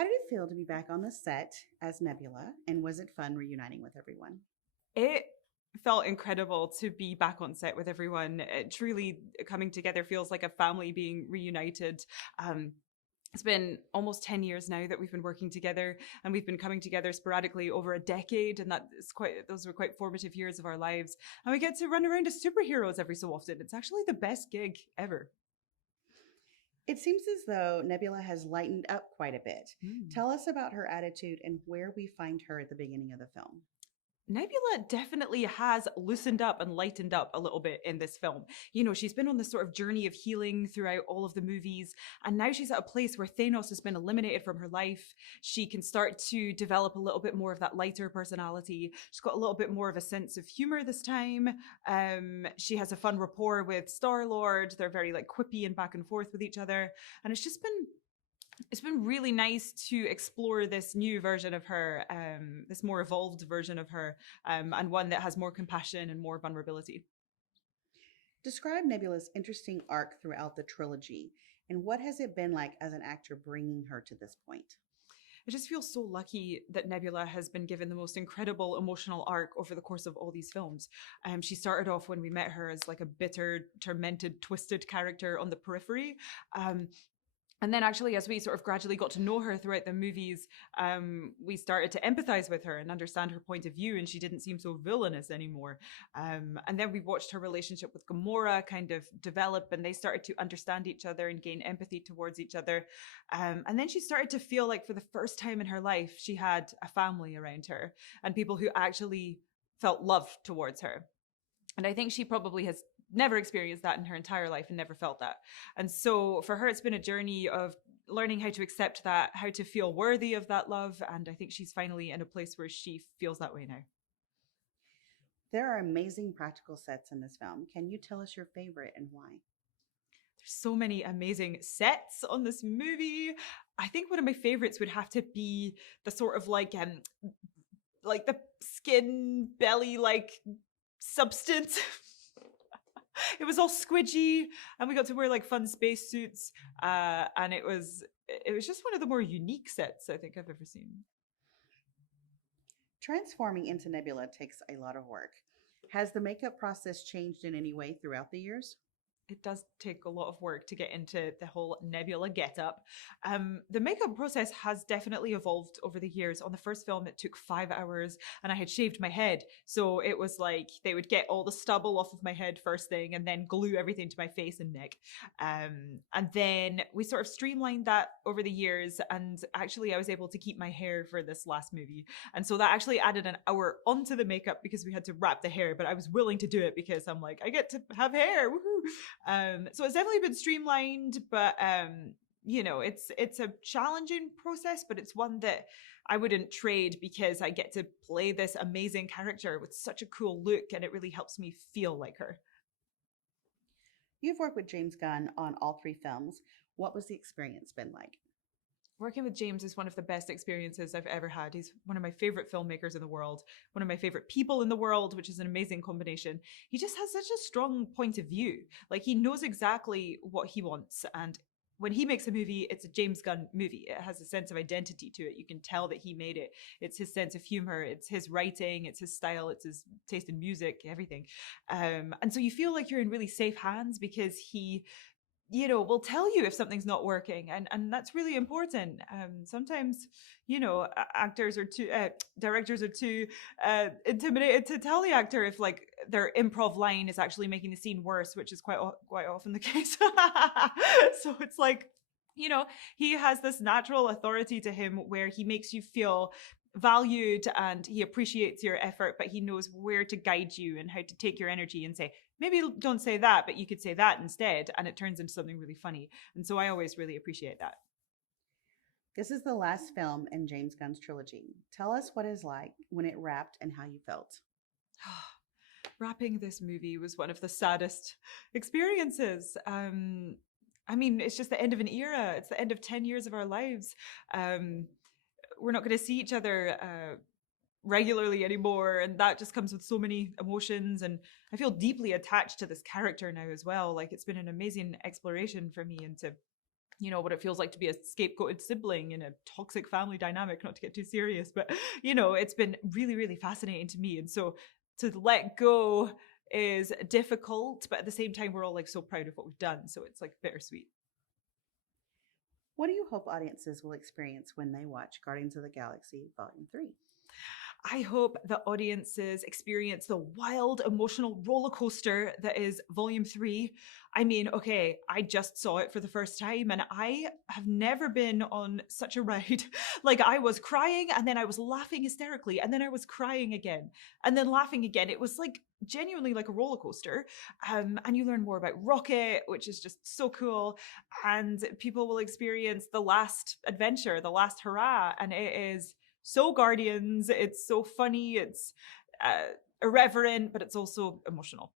How did it feel to be back on the set as Nebula, and was it fun reuniting with everyone? It felt incredible to be back on set with everyone. Truly coming together feels like a family being reunited. Um, it's been almost 10 years now that we've been working together, and we've been coming together sporadically over a decade, and those were quite formative years of our lives. And we get to run around as superheroes every so often. It's actually the best gig ever. It seems as though Nebula has lightened up quite a bit. Mm. Tell us about her attitude and where we find her at the beginning of the film. Nebula definitely has loosened up and lightened up a little bit in this film. She's been on this sort of journey of healing throughout all of the movies, and now she's at a place where Thanos has been eliminated from her life. She can start to develop a little bit more of that lighter personality. She's got a little bit more of a sense of humor this time. She has a fun rapport with Star-Lord. They're very like quippy and back and forth with each other, and it's been really nice to explore this new version of her, this more evolved version of her, and one that has more compassion and more vulnerability. Describe Nebula's interesting arc throughout the trilogy, and what has it been like as an actor bringing her to this point? I just feel so lucky that Nebula has been given the most incredible emotional arc over the course of all these films. She started off when we met her as like a bitter, tormented, twisted character on the periphery. And then actually, as we sort of gradually got to know her throughout the movies, we started to empathize with her and understand her point of view, and she didn't seem so villainous anymore. And then we watched her relationship with Gamora kind of develop, and they started to understand each other and gain empathy towards each other. And then she started to feel like for the first time in her life, she had a family around her and people who actually felt love towards her. And I think she probably has never experienced that in her entire life and never felt that. And so for her, it's been a journey of learning how to accept that, how to feel worthy of that love. And I think she's finally in a place where she feels that way now. There are amazing practical sets in this film. Can you tell us your favorite and why? There's so many amazing sets on this movie. I think one of my favorites would have to be the sort of like the skin belly like substance. It was all squidgy, and we got to wear like fun space suits, and it was just one of the more unique sets I think I've ever seen. Transforming into Nebula takes a lot of work. Has the makeup process changed in any way throughout the years? It does take a lot of work to get into the whole Nebula getup. The makeup process has definitely evolved over the years. On the first film, it took 5 hours, and I had shaved my head. So it was like they would get all the stubble off of my head first thing and then glue everything to my face and neck. And then we sort of streamlined that over the years. And actually, I was able to keep my hair for this last movie. And so that actually added an hour onto the makeup because we had to wrap the hair. But I was willing to do it because I'm like, I get to have hair. Woohoo! So it's definitely been streamlined, but it's a challenging process, but it's one that I wouldn't trade because I get to play this amazing character with such a cool look, and it really helps me feel like her. You've worked with James Gunn on all three films. What was the experience been like? Working with James is one of the best experiences I've ever had. He's one of my favorite filmmakers in the world, one of my favorite people in the world, which is an amazing combination. He just has such a strong point of view. Like he knows exactly what he wants. And when he makes a movie, it's a James Gunn movie. It has a sense of identity to it. You can tell that he made it. It's his sense of humor. It's his writing. It's his style. It's his taste in music, everything. And so you feel like you're in really safe hands because he will tell you if something's not working, and that's really important. Sometimes actors are too directors are too intimidated to tell the actor if like their improv line is actually making the scene worse, which is quite often the case. So it's like, he has this natural authority to him where he makes you feel valued and he appreciates your effort, but he knows where to guide you and how to take your energy and say, maybe don't say that, but you could say that instead. And it turns into something really funny. And so I always really appreciate that. This is the last film in James Gunn's trilogy. Tell us what it's like when it wrapped and how you felt. Wrapping this movie was one of the saddest experiences. It's just the end of an era. It's the end of 10 years of our lives. We're not going to see each other regularly anymore, and that just comes with so many emotions, and I feel deeply attached to this character now as well. Like it's been an amazing exploration for me into you know, what it feels like to be a scapegoated sibling in a toxic family dynamic, not to get too serious, but, you know, it's been really, really fascinating to me. And so to let go is difficult, but at the same time, we're all like so proud of what we've done. So it's like bittersweet. What do you hope audiences will experience when they watch Guardians of the Galaxy Volume 3? I hope the audiences experience the wild emotional roller coaster that is Volume 3. I mean, okay, I just saw it for the first time and I have never been on such a ride. Like, I was crying and then I was laughing hysterically and then I was crying again and then laughing again. It was like genuinely like a roller coaster. And you learn more about Rocket, which is just so cool. And people will experience the last adventure, the last hurrah. And it is so Guardians. It's so funny. It's irreverent, but it's also emotional.